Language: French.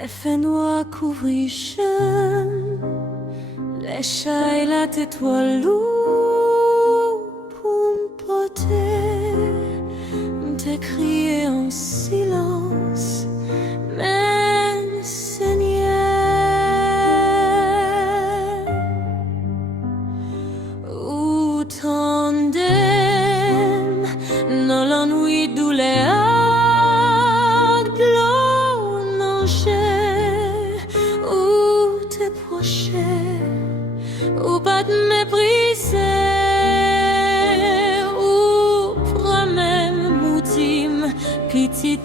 les fenouils couvrichent, les chats et la étoile pour me porter, te crier en silence, mais Seigneur, où tandem dans la nuit douleur. Ou pas de mépriser, ou promets-moi, petite